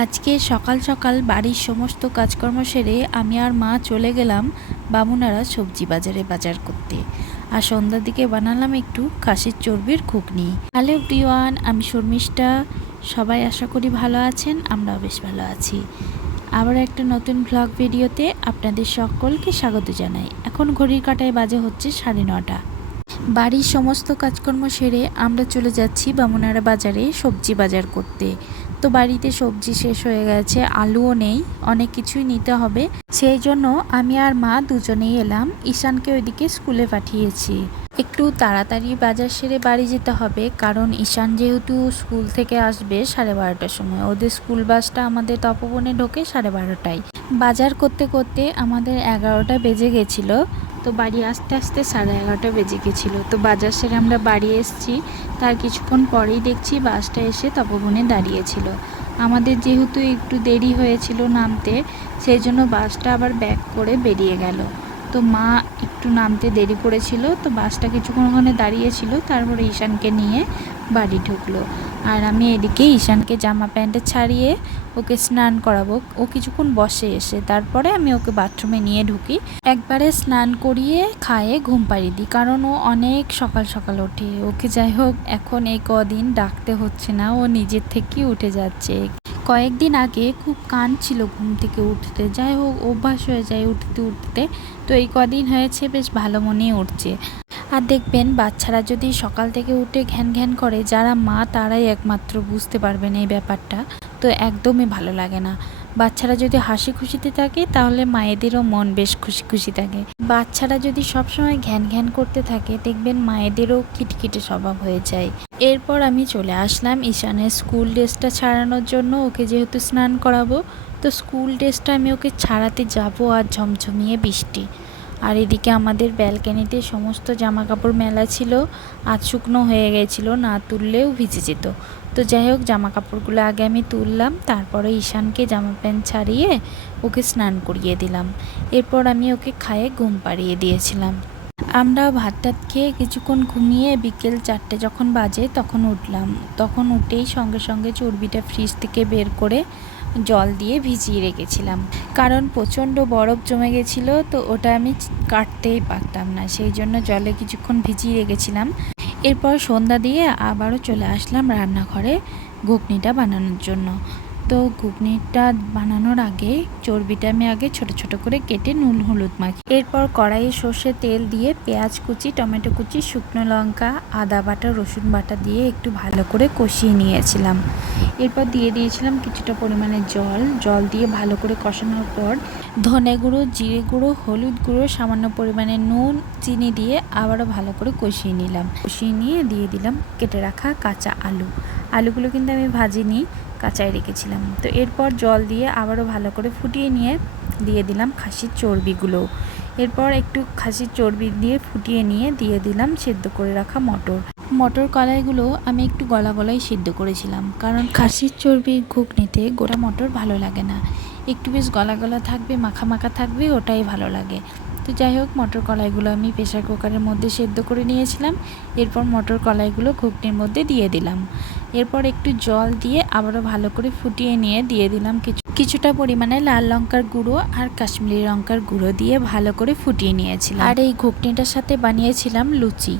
আজকে সকাল সকাল বাড়ির সমস্ত কাজকর্ম সেরে আমি আর মা চলে গেলাম বামুনারা সবজি বাজারে বাজার করতে। আর সন্ধ্যার দিকে বানালাম একটু খাসির চর্বির ঘুগনি। হ্যালো এভরিওয়ান, আমি শর্মিষ্ঠা। সবাই আশা করি ভালো আছেন, আমরাও বেশ ভালো আছি। আবার একটা নতুন ব্লগ ভিডিওতে আপনাদের সকলকে স্বাগত জানাই। এখন ঘড়ির কাঁটায় বাজে হচ্ছে 9:30। বাড়ির সমস্ত কাজকর্ম সেরে আমরা চলে যাচ্ছি বামুনারা বাজারে সবজি বাজার করতে। তো বাড়িতে সবজি শেষ হয়ে গেছে, আলুও নেই, অনেক কিছুই নিতে হবে। সেই জন্য আমি আর মা দুজনেই এলাম। ঈশানকে ওইদিকে স্কুলে পাঠিয়েছি। একটু তাড়াতাড়ি বাজার সেরে বাড়ি যেতে হবে, কারণ ঈশান যেহেতু স্কুল থেকে আসবে 12:30টার সময়। ওদের স্কুল বাসটা আমাদের তপবনে ঢোকে 12:30টায়। বাজার করতে করতে আমাদের 11টা বেজে গেছিলো। তো বাড়ি আসতে আসতে 11:30 বেজে গেছিলো। তো বাজার সেরে আমরা বাড়ি এসেছি, তার কিছুক্ষণ পরেই দেখছি বাসটা এসে তপবনে দাঁড়িয়েছিল। আমাদের যেহেতু একটু দেরি হয়েছিল নামতে, সেই জন্য বাসটা আবার ব্যাক করে বেরিয়ে গেল। তো মা একটু নামতে দেরি করেছিল, তো বাসটা কিছুক্ষণ ওখানে দাঁড়িয়েছিল। তারপরে ঈশানকে নিয়ে বাড়ি ঢুকলো। আর আমি এদিকে ঈশানকে জামা প্যান্টে ছাড়িয়ে ওকে স্নান করাবো। ও কিছুক্ষণ বসে এসে তারপরে আমি ওকে বাথরুমে নিয়ে ঢুকি। একবারে স্নান করিয়ে খায়ে ঘুম পাড়িয়ে দিই, কারণ ও অনেক সকাল সকাল ওঠে। ওকে যাই হোক এখন এই কদিন ডাকতে হচ্ছে না, ও নিজের থেকেই উঠে যাচ্ছে। কয়েকদিন আগে খুব কাঁদছিল ঘুম থেকে উঠতে, যাই হোক অভ্যাস হয়ে যায় উঠতে উঠতে। তো এই কদিন হয়েছে বেশ ভালো মনেই উঠছে। আর দেখবেন বাচ্চারা যদি সকাল থেকে উঠে ঘ্যান ঘ্যান করে, যারা মা তারাই একমাত্র বুঝতে পারবেন এই ব্যাপারটা। তো একদমই ভালো লাগে না। বাচ্চারা যদি হাসি খুশিতে থাকে তাহলে মায়েদেরও মন বেশ খুশি খুশি থাকে। বাচ্চারা যদি সবসময় ঘ্যান ঘ্যান করতে থাকে, দেখবেন মায়েদেরও খিটখিটে স্বভাব হয়ে যায়। এরপর আমি চলে আসলাম ঈশানের স্কুল ড্রেসটা ছাড়ানোর জন্য। ওকে যেহেতু স্নান করাবো, তো স্কুল ড্রেসটা আমি ওকে ছাড়াতে যাব। আর ঝমঝমিয়ে বৃষ্টি। আর এদিকে আমাদের ব্যালকনিতে সমস্ত জামা কাপড় মেলা ছিল, আধ শুকনো হয়ে গেছিলো, না তুললেও ভিজে যেত। তো যাই হোক জামা কাপড়গুলো আগে আমি তুললাম, তারপরে ঈশানকে জামা প্যান্ট ছাড়িয়ে ওকে স্নান করিয়ে দিলাম। এরপর আমি ওকে খাইয়ে ঘুম পাড়িয়ে দিয়েছিলাম। আমরা ভাত টাত খেয়ে কিছুক্ষণ ঘুমিয়ে বিকেল 4টে যখন বাজে তখন উঠলাম। তখন উঠেই সঙ্গে সঙ্গে চর্বিটা ফ্রিজ থেকে বের করে জল দিয়ে ভিজিয়ে রেখেছিলাম, কারণ প্রচণ্ড বরফ জমে গেছিলো। তো ওটা আমি কাটতেই পারতাম না, সেই জন্য জলে কিছুক্ষণ ভিজিয়ে রেখেছিলাম। এরপর সন্ধ্যা দিয়ে আবারও চলে আসলাম রান্নাঘরে ঘুগনিটা বানানোর জন্য। তো ঘুগনিটা বানানোর আগে চর্বিটা আমি আগে ছোট ছোট করে কেটে নুন হলুদ মাখি। এরপর কড়াইয়ে সর্ষে তেল দিয়ে পেঁয়াজ কুচি, টমেটো কুচি, শুকনো লঙ্কা, আদা বাটা, রসুন বাটা দিয়ে একটু ভালো করে কষিয়ে নিয়েছিলাম। এরপর দিয়ে দিয়েছিলাম কিছুটা পরিমাণে জল দিয়ে ভালো করে কষানোর পর ধনে গুঁড়ো, জিরে গুঁড়ো, হলুদ গুঁড়ো, সামান্য পরিমাণে নুন, চিনি দিয়ে আবারও ভালো করে কষিয়ে নিলাম। কষিয়ে নিয়ে দিয়ে দিলাম কেটে রাখা কাঁচা আলুগুলো কিন্তু আমি ভাজিনি, কাঁচাই রেখেছিলাম। তো এরপর জল দিয়ে আবারও ভালো করে ফুটিয়ে নিয়ে দিয়ে দিলাম খাসির চর্বিগুলো। এরপর একটু খাসির চর্বি দিয়ে ফুটিয়ে নিয়ে দিয়ে দিলাম সেদ্ধ করে রাখা মটর কলাইগুলো আমি একটু গলা গলাই সিদ্ধ করেছিলাম, কারণ খাসির চর্বি ঘুগনিতে গোটা মটর ভালো লাগে না, একটু বেশ গলা গলা থাকবে, মাখা মাখা থাকবে, ওটাই ভালো লাগে। তো যাই হোক মটর কলাইগুলো আমি প্রেসার কুকারের মধ্যে সেদ্ধ করে নিয়েছিলাম। এরপর মটর কলাইগুলো ঘুগনির মধ্যে দিয়ে দিলাম। এরপর একটু জল দিয়ে আবারও ভালো করে ফুটিয়ে নিয়ে দিয়ে দিলাম কিছুটা পরিমাণে লাল লঙ্কার গুঁড়ো আর কাশ্মীরি লঙ্কার গুঁড়ো দিয়ে ভালো করে ফুটিয়ে নিয়েছিলাম। আর এই ঘুগনিটার সাথে বানিয়েছিলাম লুচি।